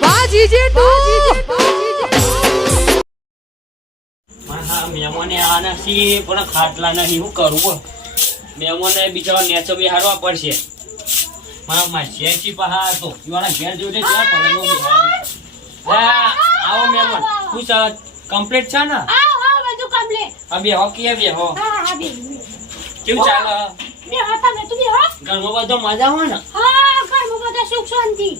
વાહ જીજે તું મેમોને હા આના સી પણ ખાટલા નહીં હું કરું મેમોને મહેમાને બિચારો નેચો બિહારવા પડશે મારા માસી પહા તો ઈવાના ઘેર જોડે ત્યાં પલંગો બિહારી હા આવો મેમોન શું છે કમ્પ્લીટ છે ને આવ આવ બધું કમ્પ્લીટ આ બે હો કે બે હો હા હા બે કેવું ચાલે બે હતા મેં તું બે હો ઘરમાં બધો મજા હોય ને હા ઘરમાં સુખ શાંતિ.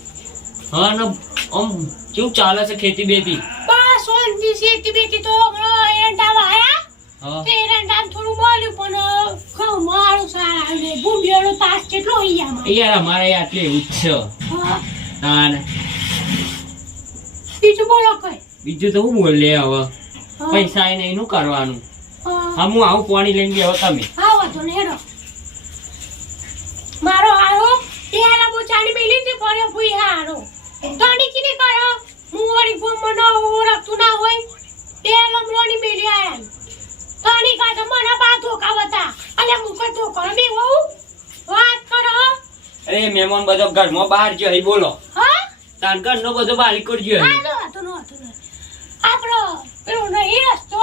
હા ને આમ કેવું ચાલે છે ખેતી બેતી? બસ શાંતિ ખેતી બેતી તો હમણાં એરંડા વાયા. હા. તે એરંડા થોડું મળ્યું પણ ઘઉં મારું સારા ભૂંડિયાનો તાસ કેટલો અહીંયા યાર અમારે. આટલી એવું જ છે. ના ને બીજું બોલો કઈ. બીજું તો હું બોલે હવે? પૈસા એને એનું કરવાનું. હા. હા આવું પાણી લઈને બેહો તમે. હા વાંધો ને હેડો મારો હારો પેલા પડ્યો ભૂઈ હારો તણી કીને કર્યો હું વળી ગોમમાં ન ઓળખતું ના હોય. તે મલોની મેલી આયા તણી કા તો મને બા ધોકા બતા અલે મુકો ધોકો બી વહુ વાત કરો. અરે મહેમાન બધો ઘરમાં બહાર ગયો હઈ બોલો. હા? તાર ઘરનો બધો બારી કરજો હા તો નો તો નો આપણો પેલો નહીં રસ્તો.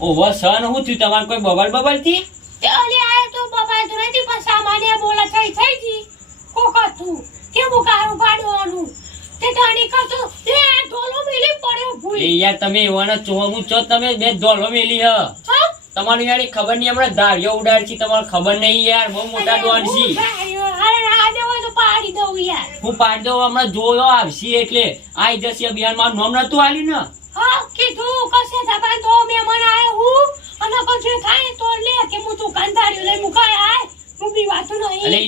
ઓહો સન હું થયું તમારે કોઈ બબલ બબલથી તે ઓલી આયો તો બાબા તો નથી પણ સામાન્ય બોલા થઈ થઈ જી કોકા તું કે મુકારું પાડવાનું તે તણી કરતો એ ઢોલો મેલી પડ્યો એ યાર તમે એવાના ચોમું છો તમે બે ધોલો મેલી હ. હા? યાર ખબર નહીં હમણાં ધારિયો ઉડાડ છે તમારે ખબર નહીં યાર બહુ મોટા ડોન છી. અરે ના હોય તો પાડી દઉં યાર. હું પાડી દઉં હમણાં જોયો આવશે એટલે. આઈ જશે બિહાર મારું નામ નતું ને. હા કીધું કશે દબાણ તો મહેમાન આયો હું. અને પછી થાય તો લે કે હું દુકાનદારી લઈ મુકાય વાતું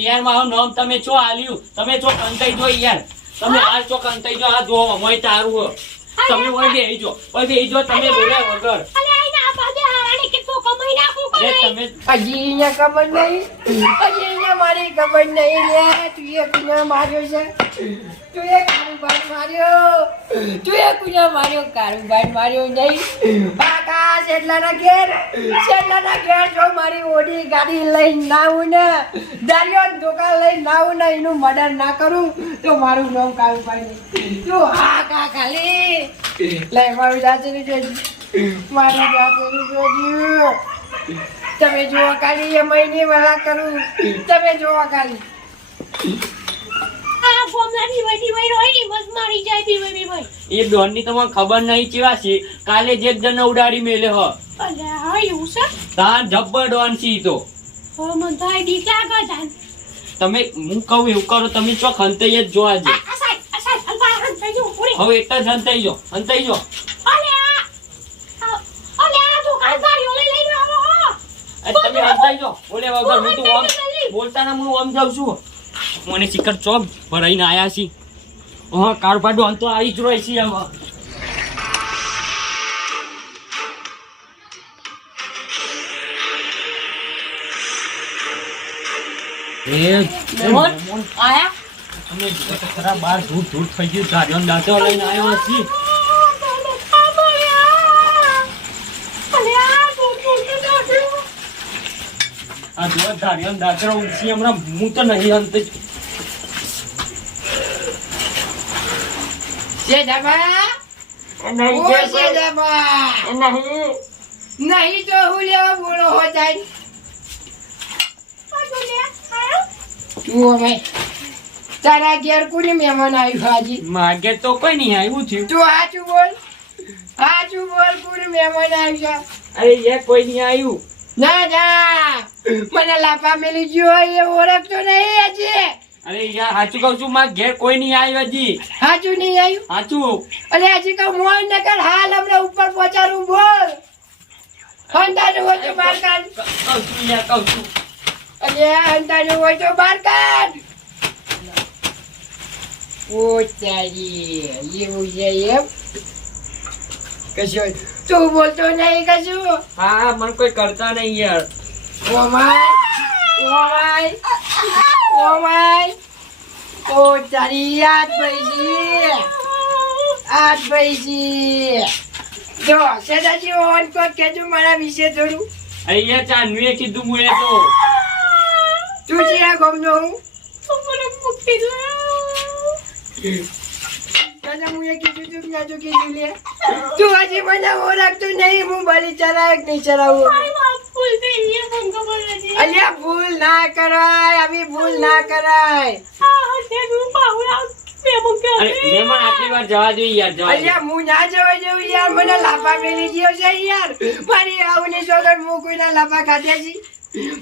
યાર મારું નામ તમે ચો આલ્યું. તમે ચો કંતાઈ જો યાર. તમે હાલ ચો કંતાઈ જો આ જો મોય તારું હો. તમે ઓય બેહી જો. ઓય બેહી જો તમે બોલ્યા વગર. અલે હારાને કમાઈ નાખું તમે હજી અહીંયા ખબર નહીં. મારી ખબર નહીં લે. તું એ કુના માર્યો છે. તું એ કારુબાર માર્યો. તું એ કુના માર્યો. કારુબાર માર્યો નહીં. બાકા શેટલાના ઘેર. શેટલાના ઘેર જો મારી ઓડી ગાડી લઈને ના હું ને દારિયો દુકાન લઈને ના હું ને એનું મર્ડર ના કરું, તો મારું નામ કારુબાર નહીં. તું હા કા ખાલી. લઈ મારું જાચેલું જોજો. મારું જાચેલું જોજો. તમે જોવા કાઢી એ મહિને વાળા કરું. તમે જોવા કાઢી આ ગોમલાની વડી વઈ રોઈ મત મારી જાય બી વઈ વઈ એ ડોનની તમને ખબર નહીં ચેવા છે. કાલે જે એક જણ ઉડાડી મેલે હ. અલે હા એવું છે? તાર જબ્બર ડોન છે તો. હવે મને તો આ છે. તમે હું કહું એવું કરો તમે ચો ખંતાઈ જ જોવા જે હવે એક જ હંતાઈ જો હંતાઈ જો અલે આ આ- અલે આ દુકાનદારીઓ લઈ લઈને આવો હો. એ જો. બોલે. વગર હું તો ઓમ બોલતા ના હું ઓમ જાઉં છું. મને શિખર ચોક ભરાઈને આયા છી. હા કારપાડો અંતો આવી જ રહી છે આયા? તો ખરા બાર ધૂળ ધૂળ થઈ ગયું ધાર્યો દાંતો લઈને આવ્યો છી અલે આ દૂધ દૂધ તો નાખ્યું. આ જો ધાર્યો દાંતરો ઉછી હમણાં હું તો નહીં અંત શેઠાબા નહીં ઓ શેઠાબા નહીં. નહીં તો હું લેવા બોલો હો જાય આ જો લે, આયો. જુઓ ભાઈ તારા ઘેર કોની મહેમાન આવ્યું હાજી? માગે તો કોઈ નહીં આવ્યું થયું તું હાચું બોલ. હાચું બોલ કોની મહેમાન આવ્યા અરે યાર કોઈ નહીં આવ્યું. ના ના. મને લાફા મેલી ગયો એ ઓળખતો નહીં હજી. અરે યાર સાચું કહું છું મારા ઘેર કોઈ નહીં આવ્યું હજી. સાચું નહીં આવ્યું? સાચું. અરે હજી કહું મોહન નગર હાલ હમણાં ઉપર પહોંચાડું બોલ. હંતાનું હોય તો બાર કાઢ. કહું છું અલે હંતાનું હોય તો બાર કાઢ. ઓ તારી એવું છે એમ. કશું તું બોલતો નહીં કશું? હા મને કોઈ કરતા નહીં યાર. Oh my oh my oh તારી યાદ પૈસી આજ પૈસી જો સેદાજી ઓન કો કેજો મારા વિશે થોડું. અરે યાર ચાંદવીએ કીધું મુએ તો. તું છે ગમનો હું? મને મૂકી હું એ કીધું તું કે નતું કીધું લે. તું હજી મને ઓળખતું નહીં હું બલી ચરાય કે નહીં ચરાવું મારી વાત ભૂલ થઈ ગઈ મને ખબર નથી. અલ્યા ભૂલ ના કરાય આવી ભૂલ ના કરાય. મહેમાન આટલી વાર જવા જોઈએ યાર જવા અલ્યા હું ના જવા જેવું યાર મને લાફા મેલી ગયો છે યાર. મારી આવુની સોગર હું કોઈના લાફા ખાધા છી?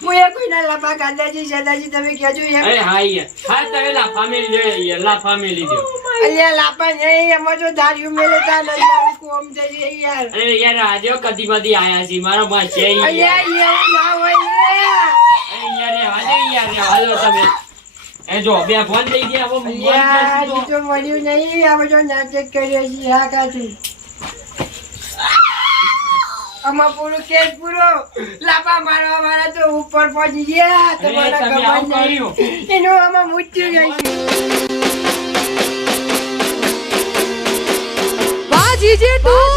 હું એ કોઈના લાફા ખાધા છી સદાજી તમે કહેજો યાર. અરે હા યાર. હા તમે લાફા મેલી યાર લાફા મેલી અલ્યા લાપા નહીં એમાં જો ધાર્યું મેલે તા કોમ થઈ યાર. અરે યાર આજે કદી આયા છે મારો બસ છે અલ્યા એવું ના હોય અરે યાર રહેવા દે યાર રહેવા દો તમે. એ જો બે ફોન થઈ ગયા હવે મરી તો. મળ્યું નહીં આ બધો નાટક કરીએ છીએ હા કાચું પૂરો કેસ પૂરો. લાપા મારવા વાળા તો ઉપર પહોંચી ગયા. તમારા નહીં. એનું આમાં મૃત્યુ જાય છે 姐姐读。